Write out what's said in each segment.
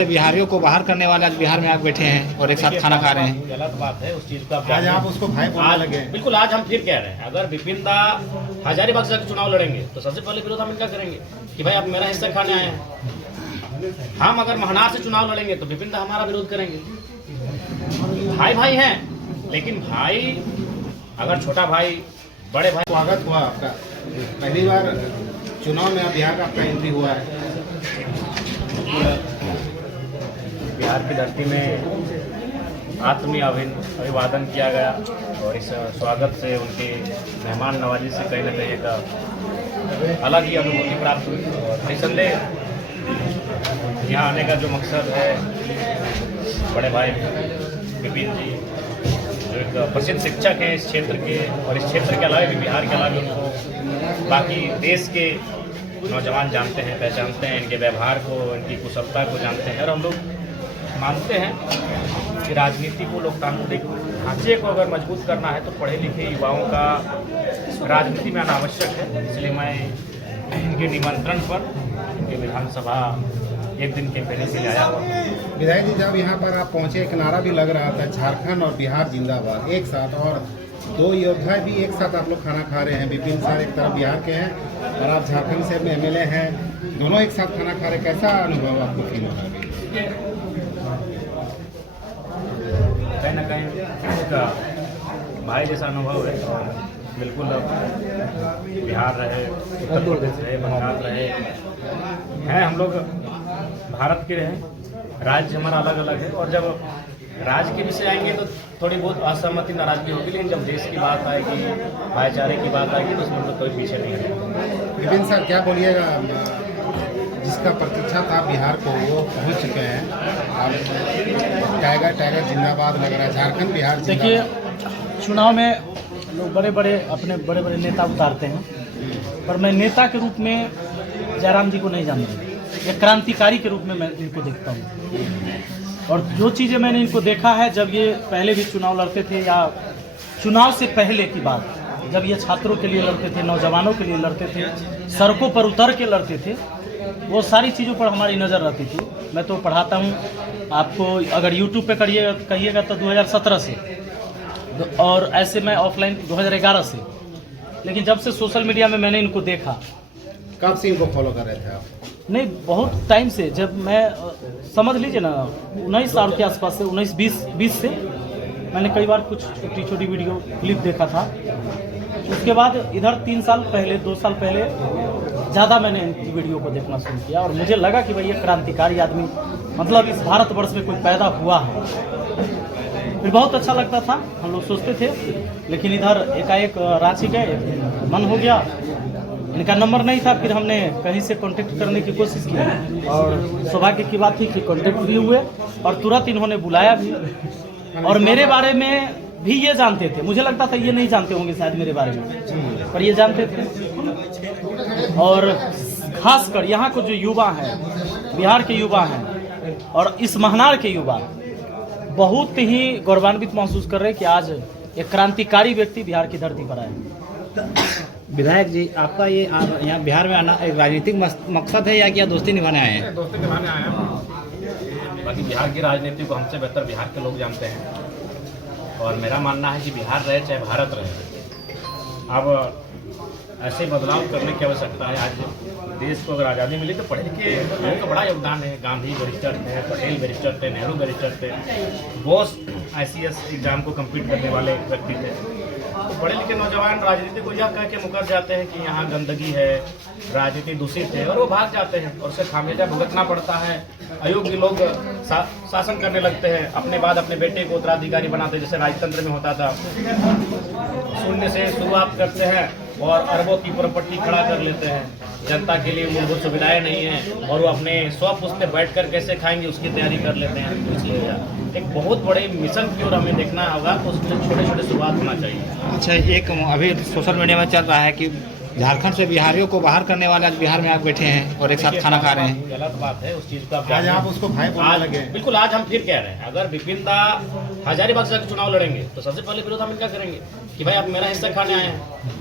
बिहारियों को बाहर करने वाले आज बिहार में आके बैठे हैं और एक साथ खाना खा रहे हैं। गलत बात है उस चीज का। आज आप उसको भाई बोलने लगे। बिल्कुल, आज हम फिर कह रहे हैं, अगर विपिन दा हजारीबाग से चुनाव लड़ेंगे तो सबसे पहले विरोध हम इनका करेंगे कि भाई आप मेरा हिस्सा खाने आए हैं। हम अगर महनार से चुनाव लड़ेंगे तो विपिन दा हमारा विरोध करेंगे। भाई भाई हैं, लेकिन भाई अगर छोटा भाई बड़े भाई। स्वागत हुआ आपका, पहली बार चुनाव में बिहार का आपका एंट्री हुआ है। बिहार की धरती में आत्मीय अभिवादन किया गया और इस स्वागत से उनके मेहमान नवाजी से कहीं ना कहीं एक अलग ही अनुभूति प्राप्त हुई। और निसंदेह यहाँ आने का जो मकसद है, बड़े भाई विपिन जी जो एक प्रसिद्ध शिक्षक हैं इस क्षेत्र के, और इस क्षेत्र के अलावा भी बिहार के अलावा उनको बाकी देश के नौजवान जानते हैं, पहचानते हैं, इनके व्यवहार को, इनकी कुशलता को जानते हैं। और हम लोग मानते हैं कि राजनीति को, लोकतांत्रिक ढांचे को अगर मजबूत करना है तो पढ़े लिखे युवाओं का राजनीति में आना आवश्यक है। इसलिए मैं इनके निमंत्रण पर इनके विधानसभा एक दिन के पहले से आया हुआ। विधायक जी, जब यहाँ पर आप पहुँचे एक नारा भी लग रहा था, झारखंड और बिहार जिंदाबाद एक साथ, और दो योद्धा भी एक साथ आप लोग खाना खा रहे हैं। विपिन सर एक तरफ बिहार के हैं और आप झारखंड से अपने MLA हैं, दोनों एक साथ खाना खा रहे, कैसा अनुभव आपको फील हो रहा है? कहीं ना कहीं उसका भाई जैसा अनुभव है। और बिल्कुल अब बिहार रहे, उत्तर प्रदेश रहे, बंगाल रहे हैं, हम लोग भारत के रहे। राज्य हमारा अलग अलग है और जब राज्य के विषय आएंगे तो थोड़ी बहुत असहमति, नाराजगी होगी, लेकिन जब देश की बात आएगी, भाईचारे की बात आएगी तो उसमें तो कोई पीछे नहीं है। विपिन सर, क्या बोलिएगा, जिसका प्रतीक्षा था बिहार को वो पहुंच चुके हैं। अब टाइगर जिंदाबाद लग रहा है, झारखंड बिहार। देखिए, चुनाव में लोग बड़े बड़े नेता उतारते हैं, पर मैं नेता के रूप में जयराम जी को नहीं जानता, एक क्रांतिकारी के रूप में मैं इनको देखता हूँ। और जो चीज़ें मैंने इनको देखा है, जब ये पहले भी चुनाव लड़ते थे या चुनाव से पहले की बात, जब ये छात्रों के लिए लड़ते थे, नौजवानों के लिए लड़ते थे, सड़कों पर उतर के लड़ते थे, वो सारी चीज़ों पर हमारी नज़र रहती थी। मैं तो पढ़ाता हूँ आपको, अगर यूट्यूब पे कहिएगा तो 2017 से, और ऐसे मैं ऑफलाइन 2011 से। लेकिन जब से सोशल मीडिया में मैंने इनको देखा। कब से इनको फॉलो कर रहे थे आप? नहीं, बहुत टाइम से, जब मैं समझ लीजिए ना 19 साल के आसपास से, 19-20 से मैंने कई बार कुछ छोटी छोटी वीडियो क्लिप देखा था। उसके बाद इधर 3 साल पहले, 2 साल पहले ज़्यादा मैंने इनकी वीडियो को देखना शुरू किया और मुझे लगा कि भाई ये क्रांतिकारी आदमी, मतलब इस भारतवर्ष में कोई पैदा हुआ है। फिर बहुत अच्छा लगता था, हम लोग सोचते थे। लेकिन इधर एकाएक रांची गए, मन हो गया, इनका नंबर नहीं था। फिर हमने कहीं से कांटेक्ट करने की कोशिश की और सौभाग्य की बात थी कि कांटेक्ट भी हुए और तुरंत इन्होंने बुलाया भी। और मेरे बारे में भी ये जानते थे, मुझे लगता था ये नहीं जानते होंगे शायद मेरे बारे में, पर ये जानते थे। और खासकर यहाँ को जो युवा हैं, बिहार के युवा हैं और इस महनार के युवा बहुत ही गौरवान्वित महसूस कर रहे हैं कि आज एक क्रांतिकारी व्यक्ति बिहार की धरती पर आए। विधायक जी, आपका ये यहाँ बिहार में आना एक राजनीतिक मकसद है या क्या दोस्ती निभाने आए हैं? दोस्ती निभाने आए हैं। बाकी बिहार की राजनीति को हमसे बेहतर बिहार के लोग जानते हैं और मेरा मानना है कि बिहार रहे चाहे भारत रहे, अब ऐसे बदलाव करने की आवश्यकता है। आज देश को अगर आज़ादी मिली तो पढ़े लिखे लोगों का बड़ा योगदान है। गांधी बैरिस्टर थे, पटेल बैरिस्टर थे, नेहरू बैरिस्टर थे, बोस ICS एग्जाम को कम्पीट करने वाले व्यक्ति थे। तो पढ़े लिखे नौजवान राजनीति को यह कह के मुकर जाते हैं कि यहाँ गंदगी है, राजनीति दूषित है, और वो भाग जाते हैं और उसे खामियाजा भुगतना पड़ता है। अयोग्य लोग शासन करने लगते हैं, अपने बाद अपने बेटे को उत्तराधिकारी बनाते हैं, जैसे राजतंत्र में होता था। शून्य से शुरुआत करते हैं और अरबों की प्रॉपर्टी खड़ा कर लेते हैं। जनता के लिए मूलभूत सुविधाएं नहीं हैं और वो अपने स्वपुष्प पे बैठकर कैसे खाएंगे उसकी तैयारी कर लेते हैं। तो इसलिए एक बहुत बड़े मिशन की ओर हमें देखना होगा, तो उसमें छोटे छोटे शुरुआत होना चाहिए। अच्छा, एक अभी सोशल मीडिया में चल रहा है कि झारखंड से बिहारियों को बाहर करने वाले आज बिहार में आके बैठे हैं और एक साथ खाना खा रहे हैं। गलत बात है उस चीज का। आज आप उसको भाई बोलने लगे। बिल्कुल, आज हम फिर कह रहे हैं, अगर विपिन दा हजारीबाग से चुनाव लड़ेंगे तो सबसे पहले विरोध हम इनका करेंगे कि भाई आप मेरा हिस्सा खाने आए हैं।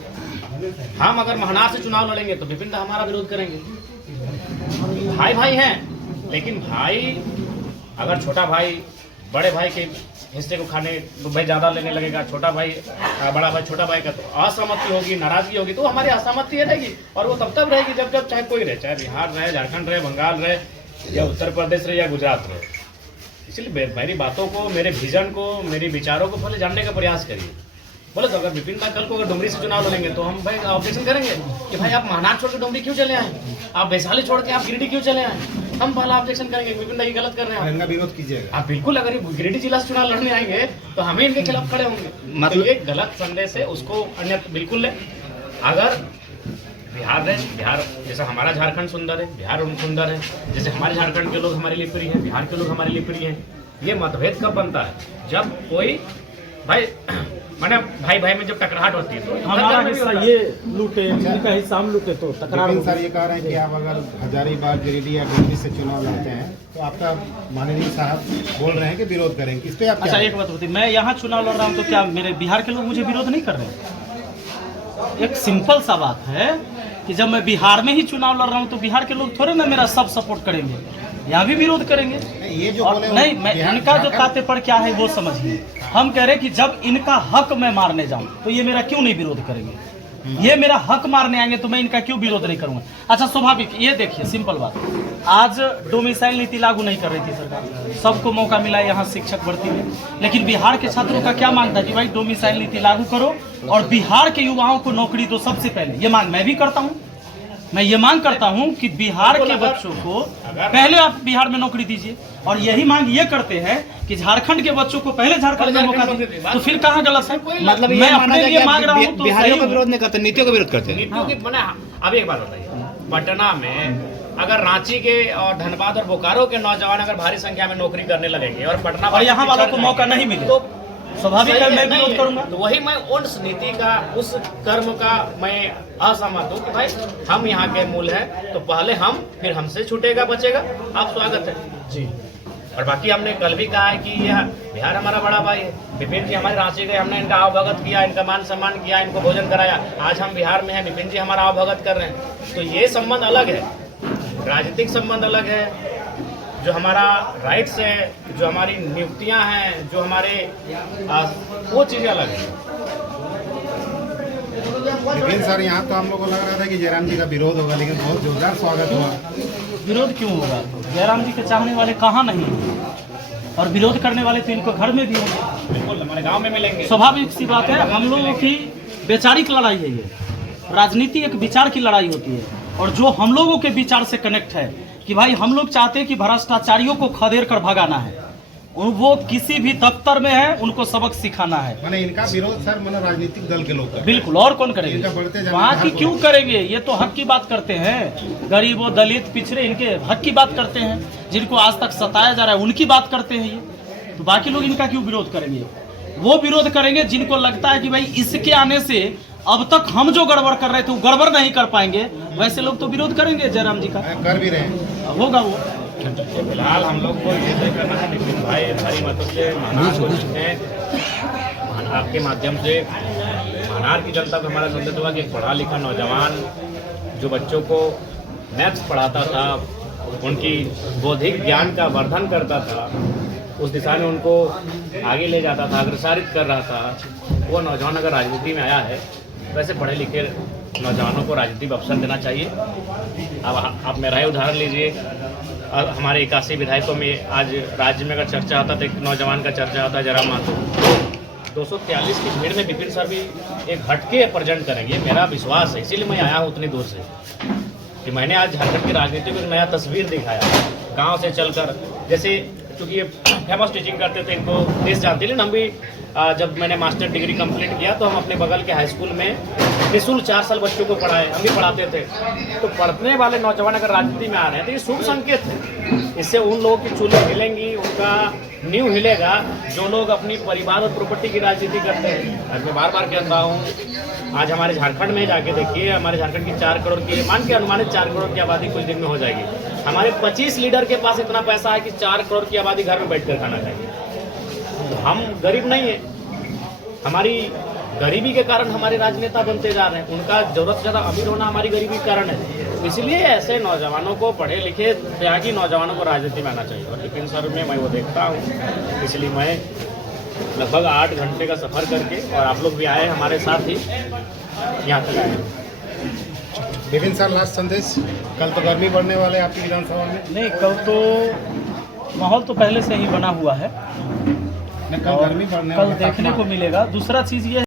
हम अगर महनार से चुनाव लड़ेंगे तो विपिन दा हमारा विरोध करेंगे। भाई भाई हैं, लेकिन भाई अगर छोटा भाई बड़े भाई के हिस्से को खाने तो भाई ज़्यादा लेने लगेगा, छोटा भाई बड़ा भाई छोटा भाई का तो असहमति होगी, नाराजगी होगी, तो हमारी असहमति रहेगी। और वो तब तक रहेगी जब चाहे कोई रहे, चाहे बिहार रहे, झारखंड रहे, बंगाल रहे, या उत्तर प्रदेश रहे, या गुजरात रहे। इसलिए मेरी बातों को, मेरे विजन को, मेरे विचारों को पहले जानने का प्रयास करिए। बोले तो अगर विपिन भाई कल को अगर डुमरी से चुनाव लड़ेंगे तो हम भाई ऑब्जेक्शन करेंगे कि भाई आप महानार छोड़ के डुमरी क्यों चले आए, आप वैशाली छोड़ के आप गिरिडीह क्यों चले आए। हम पहला ऑब्जेक्शन करेंगे विपिन भाई गलत कर रहे हैं, इनका विरोध कीजिएगा आप बिल्कुल। अगर ये गिरिडीह जिला से चुनाव लड़ने आएंगे तो हमें इनके खिलाफ खड़े होंगे। मतलब ये गलत संदेश है, उसको अन्य बिल्कुल ले। अगर बिहार है, बिहार जैसा हमारा झारखंड सुंदर है, बिहार सुंदर है, जैसे हमारे झारखंड के लोग हमारे लिए प्रिय हैं, बिहार के लोग हमारे लिए प्रिय हैं। ये मतभेद कब बनता है, जब कोई भाई माने भाई भाई में जब टकराहट होती है तो हमारा हिस्सा ये लूटे, इनका हिस्सा हम लूटे तो टकरार लेकिन सर ये कह रहे हैं कि आप अगर हजारीबाग, गिरिडीह या डुमरी से चुनाव लड़ते हैं तो आपका माननीय साहब बोल रहे हैं कि विरोध करेंगे, इस पे आप अच्छा एक बात बताइए, मैं यहाँ चुनाव लड़ रहा हूँ तो क्या मेरे बिहार के लोग मुझे विरोध नहीं कर रहे हैं? एक सिंपल सा बात है कि जब मैं बिहार में ही चुनाव लड़ रहा हूँ तो बिहार के लोग थोड़े ना मेरा सब सपोर्ट करेंगे, यहाँ भी विरोध करेंगे। ये जो बोले नहीं, मैं इनका जो तात्पर्य क्या है वो समझिए। हम कह रहे हैं कि जब इनका हक मैं मारने जाऊं तो ये मेरा क्यों नहीं विरोध करेंगे, ये मेरा हक मारने आएंगे तो मैं इनका क्यों विरोध नहीं करूंगा। अच्छा स्वाभाविक, ये देखिए सिंपल बात, आज डोमिसाइल नीति लागू नहीं कर रही थी सरकार, सबको मौका मिला यहाँ शिक्षक भर्ती में, लेकिन बिहार के छात्रों का क्या मांग था कि भाई डोमिसाइल नीति लागू करो और बिहार के युवाओं को नौकरी दो सबसे पहले। ये मांग मैं भी करता हूँ, मैं ये मांग करता हूं कि बिहार के बच्चों को पहले आप बिहार में नौकरी दीजिए, और यही मांग ये करते हैं कि झारखंड के बच्चों को पहले झारखंड में मौका दीजिए। तो फिर कहाँ गलत है? मतलब मैं अपने लिए मांग रहा हूँ तो बिहारियों का विरोध नहीं करते, नीतियों का विरोध करते हैं। नीतियों की मैंने अब एक बात बताइए, पटना में अगर रांची के और धनबाद और बोकारो के नौजवान अगर भारी संख्या में नौकरी करने लगेंगे और पटना और यहाँ वालों को मौका नहीं मिले तो स्वाभाविक है मैं विरोध करूंगा। तो वही मैं उस नीति का, उस कर्म का मैं असहमत हूँ कि भाई हम यहाँ के मूल हैं तो पहले हम, फिर हमसे छूटेगा बचेगा। आप स्वागत है जी। और बाकी हमने कल भी कहा है कि यह बिहार हमारा बड़ा भाई है। विपिन जी हमारे रांची गए, हमने इनका आवभगत किया, इनका मान सम्मान किया, इनको भोजन कराया। आज हम बिहार में हैं, विपिन जी हमारा आवभगत कर रहे हैं। तो ये संबंध अलग है, राजनीतिक संबंध अलग है, जो हमारा राइट्स है, जो हमारी नियुक्तियां हैं, जो हमारे वो चीज़ें अलग हैं। लेकिन सर यहाँ तो हम लोगों को लग रहा था कि जयराम जी का विरोध होगा, लेकिन बहुत जोरदार स्वागत हुआ। विरोध क्यों होगा? जयराम जी के चाहने वाले कहाँ नहीं हैं, और विरोध करने वाले तो इनको घर में भी होंगे, बिल्कुल हमारे गांव में मिलेंगे। स्वाभाविक सी बात है। हम लोगों की वैचारिक लड़ाई है ये, राजनीति एक विचार की लड़ाई होती है, और जो हम लोगों के विचार से कनेक्ट है कि भाई हम लोग चाहते हैं कि भ्रष्टाचारियों को खदेड़ कर भगाना है, वो किसी भी दफ्तर में है उनको सबक सिखाना है। माने इनका विरोध सर माने राजनीतिक दल के लोग बिल्कुल, और कौन करेंगे? इनका बढ़ते जाने वहाँ की का क्यों करेंगे? ये तो हक की बात करते हैं, गरीबों, दलित, पिछड़े, इनके हक की बात करते हैं, जिनको आज तक सताया जा रहा है उनकी बात करते हैं ये। तो बाकी लोग इनका क्यों विरोध करेंगे? वो विरोध करेंगे जिनको लगता है कि भाई इसके आने से अब तक हम जो गड़बड़ कर रहे थे वो गड़बड़ नहीं कर पाएंगे, वैसे लोग तो विरोध करेंगे जयराम जी का। कर भी रहे हैं, होगा वो। फिलहाल हम लोग को ये तय करना है, विपिन भाई भारी मतों से महानार को जीतें। आपके माध्यम से महानार की जनता को हमारा संदेश हुआ कि एक पढ़ा लिखा नौजवान जो बच्चों को मैथ्स पढ़ाता था, उनकी बौद्धिक ज्ञान का वर्धन करता था, उस दिशा में उनको आगे ले जाता था, अग्रसारित कर रहा था, वो नौजवान अगर राजनीति में आया है, वैसे पढ़े लिखे नौजवानों को राजनीति में अवसर देना चाहिए। अब आप मेरा ही उदाहरण लीजिए, हमारे 81 विधायकों में आज राज्य में अगर चर्चा होता तो एक नौजवान का चर्चा होता है जयराम माथुर। 243 की भीड़ में विपिन सर भी एक हटके प्रेजेंट करेंगे, मेरा विश्वास है। इसीलिए मैं आया हूँ उतनी दूर से कि मैंने आज झारखंड की राजनीति को एक नया तस्वीर दिखाया, गाँव से चलकर। जैसे चूँकि ये फेमस टीचिंग करते थे, इनको देश जानते, लेकिन हम भी जब मैंने मास्टर डिग्री कंप्लीट किया तो हम अपने बगल के हाई स्कूल में निःशुल्क 4 साल बच्चों को पढ़ाए, हम भी पढ़ाते थे। तो पढ़ने वाले नौजवान अगर राजनीति में आ रहे हैं तो ये शुभ संकेत है। इससे उन लोगों की चूल्हे हिलेंगी, उनका नींव हिलेगा जो लोग अपनी परिवार और प्रॉपर्टी की राजनीति करते हैं। आज मैं बार बार कहता हूँ, आज हमारे झारखंड में जाके देखिए, हमारे झारखंड की 4 करोड़ की, मान के अनुमानित 4 करोड़ की आबादी कुछ दिन में हो जाएगी। हमारे 25 लीडर के पास इतना पैसा है कि 4 करोड़ की आबादी घर में बैठकर खाना खाएगी। हम गरीब नहीं है, हमारी गरीबी के कारण हमारे राजनेता बनते जा रहे हैं। उनका जरूरत से ज़्यादा अमीर होना हमारी गरीबी के कारण है। इसलिए ऐसे नौजवानों को, पढ़े लिखे त्यागी नौजवानों को राजनीति में आना चाहिए। और विपिन सर में मैं वो देखता हूँ, इसलिए मैं लगभग 8 घंटे का सफ़र करके, और आप लोग भी आए हमारे साथ ही यहाँ तक आए। विपिन सर, लास्ट संदेश। कल तो गर्मी बढ़ने वाले हैं आपकी विधानसभा में। नहीं, कल तो माहौल तो पहले से ही बना हुआ है, कल और गर्मी बढ़ने कल वाला देखने तापमान। को मिलेगा। दूसरा चीज़ ये